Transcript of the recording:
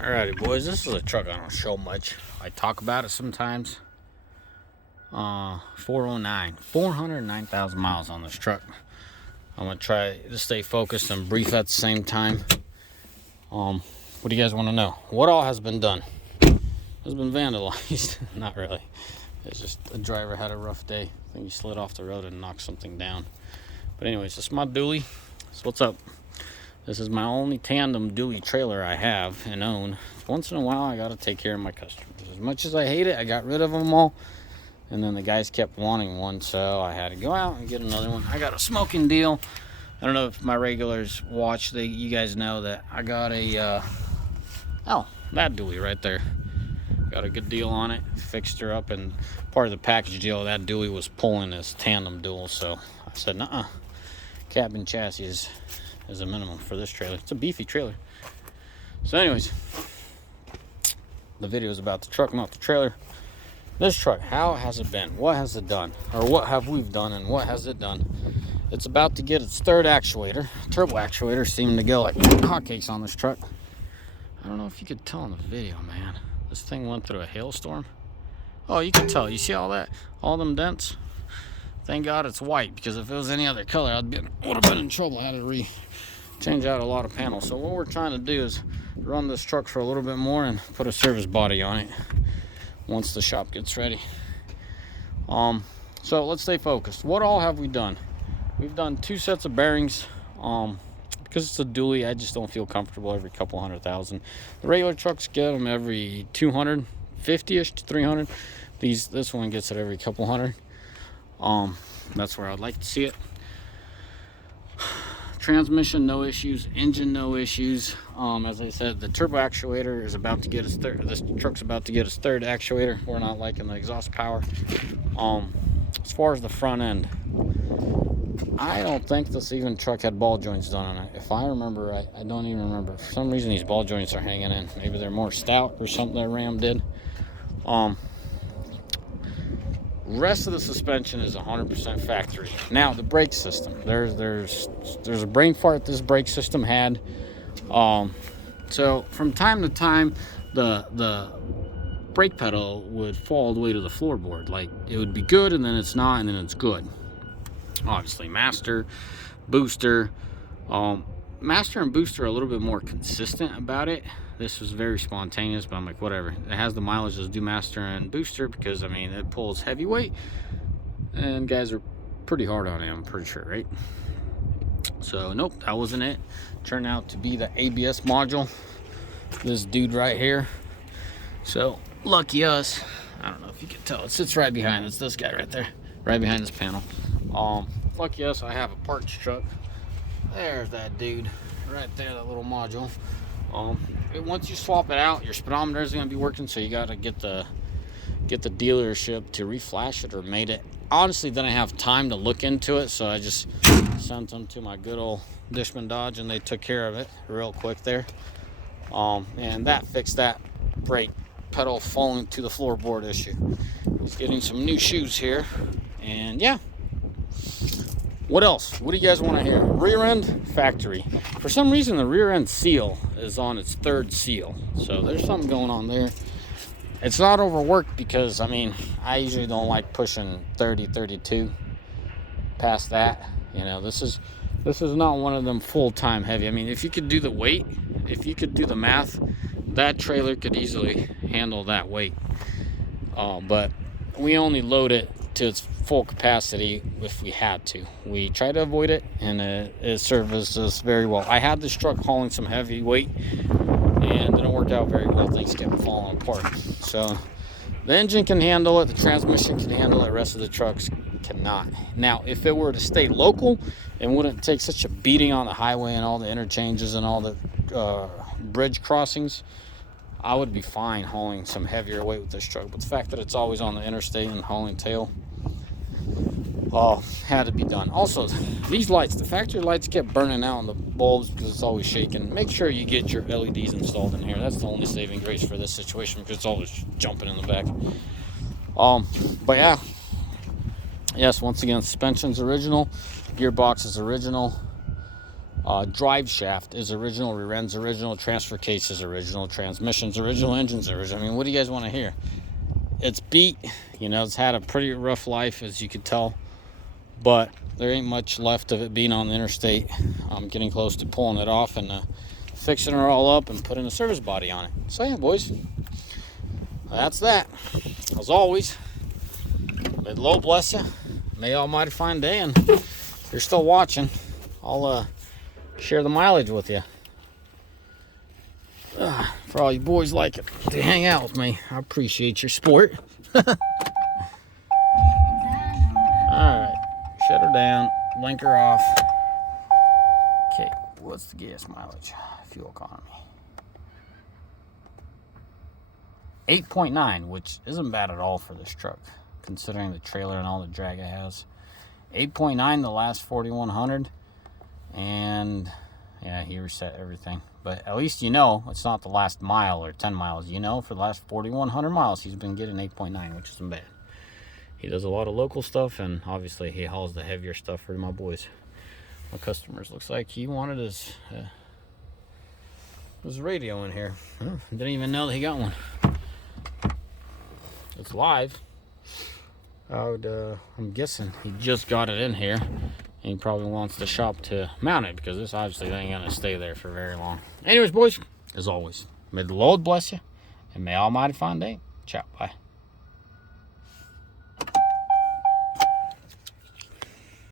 Alrighty, boys, this is a truck I don't show much. I talk about it sometimes. 409,000 miles on this truck. I'm gonna try to stay focused and brief at the same time. What do you guys want to know? What all has been done? It's been vandalized. Not really. It's just the driver had a rough day. I think he slid off the road and knocked something down. But anyways, this is my dually. So what's up? This is my only tandem dually trailer I have and own. Once in a while, I gotta take care of my customers. As much as I hate it, I got rid of them all. And then the guys kept wanting one, so I had to go out and get another one. I got a smoking deal. I don't know if my regulars watch. You guys know that I got a, that dually right there. Got a good deal on it. Fixed her up, and part of the package deal, that dually was pulling this tandem dual. So I said, nuh-uh. Cabin chassis is a minimum for this trailer. It's a beefy trailer. So anyways, the video is about the truck, not the trailer. This truck, how has it been? What has it done? Or what have we done and what has it done? It's about to get its third actuator. Turbo actuator seemed to go like hotcakes on this truck. I don't know if you could tell in the video, man. This thing went through a hailstorm. Oh, you can tell. You see all that? All them dents? Thank God it's white, because if it was any other color, would have been in trouble. I had to change out a lot of panels. So what we're trying to do is run this truck for a little bit more and put a service body on it once the shop gets ready. So let's stay focused. What all have we done? We've done 2 sets of bearings. Because it's a dually, I just don't feel comfortable every couple 100,000. The regular trucks get them every 250-ish to 300. This one gets it every couple hundred. That's where I'd like to see it. Transmission, no issues. Engine, no issues. As I said, the turbo actuator is about to get its third. This truck's about to get its third actuator. We're not liking the exhaust power. As far as the front end, I don't think this even truck had ball joints done on it. If I remember right, I don't even remember. For some reason, these ball joints are hanging in. Maybe they're more stout or something that Ram did. Rest of the suspension is 100% factory. Now the brake system, there's a brain fart this brake system had. So from time to time, the brake pedal would fall all the way to the floorboard. Like, it would be good, and then it's not, and then it's good. Obviously, master, booster. Master and booster are a little bit more consistent about it. This was very spontaneous, but I'm like, whatever. It has the mileage, let's do master and booster, because I mean, it pulls heavyweight, and guys are pretty hard on it, I'm pretty sure, right? So nope, that wasn't it. Turned out to be the ABS module, this dude right here. So lucky us. I don't know if you can tell, it sits right behind. It's this guy right there, right behind this panel. Lucky us, I have a parts truck. There's that dude right there, that little module. Once you swap it out, your speedometer is going to be working, so you got to get the dealership to reflash it or mate it. Honestly, didn't have time to look into it, so I just sent them to my good old Dishman Dodge, and they took care of it real quick there. And that fixed that brake pedal falling to the floorboard issue. He's getting some new shoes here, and yeah. What else? What do you guys want to hear? Rear end, factory. For some reason, the rear end seal is on its 3rd seal. So there's something going on there. It's not overworked because, I mean, I usually don't like pushing 30, 32 past that. You know, this is not one of them full-time heavy. I mean, if you could do the weight, if you could do the math, that trailer could easily handle that weight. But we only load it to its full capacity if we had to. We try to avoid it, and it serves us very well. I had this truck hauling some heavy weight, and it didn't work out very well. Things kept falling apart. So the engine can handle it, the transmission can handle it, the rest of the trucks cannot. Now, if it were to stay local and wouldn't take such a beating on the highway and all the interchanges and all the bridge crossings, I would be fine hauling some heavier weight with this truck. But the fact that it's always on the interstate and hauling tail, had to be done. Also, these lights, the factory lights kept burning out on the bulbs because it's always shaking. Make sure you get your LEDs installed in here. That's the only saving grace for this situation, because it's always jumping in the back. But yeah, yes, once again, suspension's original, gearbox is original. drive shaft is original, rear ends original, transfer cases original, transmissions original, engines original. I mean, what do you guys want to hear? It's beat. It's had a pretty rough life, as you could tell, but there ain't much left of it being on the interstate. I'm getting close to pulling it off and fixing her all up and putting a service body on it. So yeah, boys, that's that. As always, may the Lord bless you. May Almighty find day, and if you're still watching, I'll share the mileage with you. For all you boys like it to hang out with me, I appreciate your support. Alright, shut her down, blink her off. Okay, what's the gas mileage? Fuel economy. 8.9, which isn't bad at all for this truck, considering the trailer and all the drag it has. 8.9 the last 4,100, and yeah, he reset everything. But at least it's not the last mile or 10 miles. For the last 4,100 miles, he's been getting 8.9, which isn't bad. He does a lot of local stuff, and obviously he hauls the heavier stuff for my boys, my customers. Looks like he wanted his radio in here. Didn't even know that he got one. It's live. I'm guessing he just got it in here, and he probably wants the shop to mount it, because this obviously ain't gonna stay there for very long. Anyways, boys, as always, may the Lord bless you, and may Almighty find day. Ciao, bye.